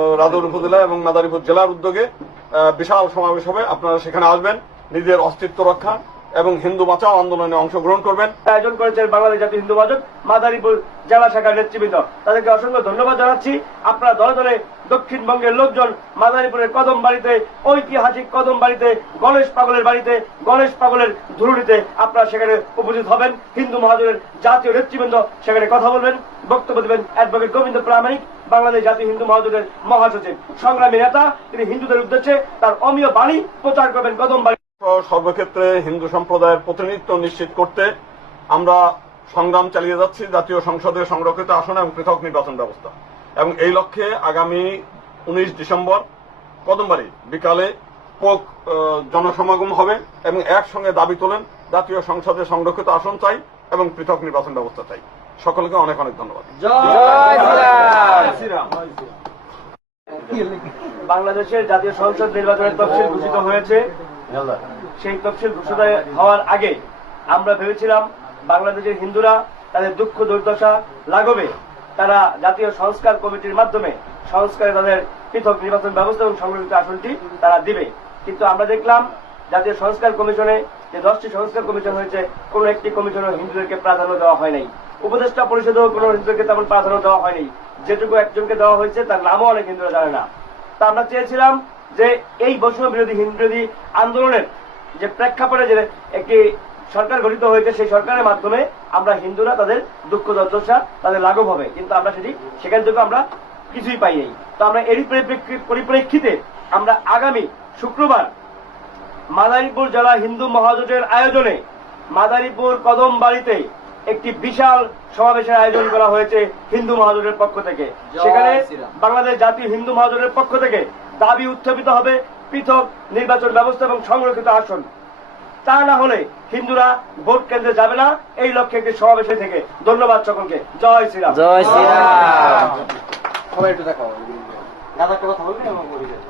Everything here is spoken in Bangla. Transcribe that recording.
রাজৌরি উপজেলা এবং মাদারীপুর জেলার উদ্যোগে বিশাল সমাবেশ হবে। আপনারা সেখানে আসবেন, নিজের অস্তিত্ব রক্ষা এবং হিন্দু বাঁচাও আন্দোলনে অংশগ্রহণ করবেন। আয়োজন করেছেন বাংলাদেশ জাতীয় হিন্দু মহাজোট মাদারীপুর জেলা শাখার নেতৃবৃন্দ, তাদেরকে অসংখ্য ধন্যবাদ জানাচ্ছি। আপনারা দলে দলে দক্ষিণবঙ্গের লোকজন মাদারীপুরের কদম বাড়িতে, ঐতিহাসিক কদম বাড়িতে, গণেশ পাগলের বাড়িতে, গণেশ পাগলের ধুরুড়িতে আপনারা সেখানে উপস্থিত হবেন। হিন্দু মহাজোটের জাতীয় নেতৃবৃন্দ সেখানে কথা বলবেন, বক্তব্য দেবেন। অ্যাডভোকেট গোবিন্দ প্রামাণিক, বাংলাদেশ জাতীয় হিন্দু মহাজোটের মহাসচিব, সংগ্রামী নেতা, তিনি হিন্দুদের উদ্দেশ্যে তার অমীয় বাণী প্রচার করবেন কদম বাড়ি। সর্বক্ষেত্রে হিন্দু সম্প্রদায়ের প্রতিনিধিত্ব নিশ্চিত করতে আমরা সংগ্রাম চালিয়ে যাচ্ছি জাতীয় সংসদে সংরক্ষিত আসন এবং পৃথক নির্বাচন ব্যবস্থা। এবং এই লক্ষ্যে আগামী 19 ডিসেম্বর কদমবাড়ি বিকালে জনসমাগম হবে এবং একসঙ্গে দাবি তোলেন জাতীয় সংসদে সংরক্ষিত আসন চাই এবং পৃথক নির্বাচন ব্যবস্থা চাই। সকলকে অনেক অনেক ধন্যবাদ। বাংলাদেশের জাতীয় সংসদ নির্বাচনের তফসিল ঘোষিত হয়েছে। সেই তফসিল ঘোষিত হওয়ার আগে আমরা ভেবেছিলাম বাংলাদেশের হিন্দুরা তাদের দুঃখ দুর্দশা লাঘবে তারা জাতীয় সংস্কার কমিটির মাধ্যমে সংস্কারে তাদের পৃথক নির্বাচন ব্যবস্থা এবং সংরক্ষিত আসনটি তারা দিবে। কিন্তু আমরা দেখলাম জাতীয় সংস্কার কমিশনে যে 10টি সংস্কার কমিশন হয়েছে, কোন একটি কমিশনও হিন্দুদেরকে প্রাধান্য দেওয়া হয় নাই। উপদেষ্টা পরিষদেও কোন হিন্দুদেরকে তেমন প্রাধান্য দেওয়া হয়নি। যেটুকু একজনকে দেওয়া হয়েছে তার নামও অনেক হিন্দুরা জানে না। তা আমরা চেয়েছিলাম যে এই বৈষম্য বিরোধী হিন্দু বিরোধী আন্দোলনের যে প্রেক্ষাপটে যে একটি সরকার গঠিত হয়েছে, সেই সরকারের মাধ্যমে আমরা হিন্দুরা তাদের দুঃখ দুর্দশা তাদের লাঘব হবে, কিন্তু আমরা সেখান থেকে আমরা কিছুই পাই নাই। তো আমরা এরই পরিপ্রেক্ষিতে আমরা আগামী শুক্রবার মাদারীপুর জেলা হিন্দু মহাজোটের আয়োজনে মাদারীপুর কদম বাড়িতে একটি বিশাল সমাবেশের আয়োজন করা হয়েছে হিন্দু মহাজোটের পক্ষ থেকে। সেখানে বাংলাদেশ জাতীয় হিন্দু মহাজোটের পক্ষ থেকে দাবি উত্থাপিত হবে পৃথক নির্বাচন ব্যবস্থা এবং সংরক্ষিত আসন। তা না হলে হিন্দুরা ভোট কেন্দ্রে যাবে না, এই লক্ষ্যে একটি সমাবেশে থেকে। ধন্যবাদ সকলকে। জয় শ্রীরাম। জয় শ্রীরাম। সবাই একটু দেখাও, দাদা একটা কথা বলবেন এবং বলবেন।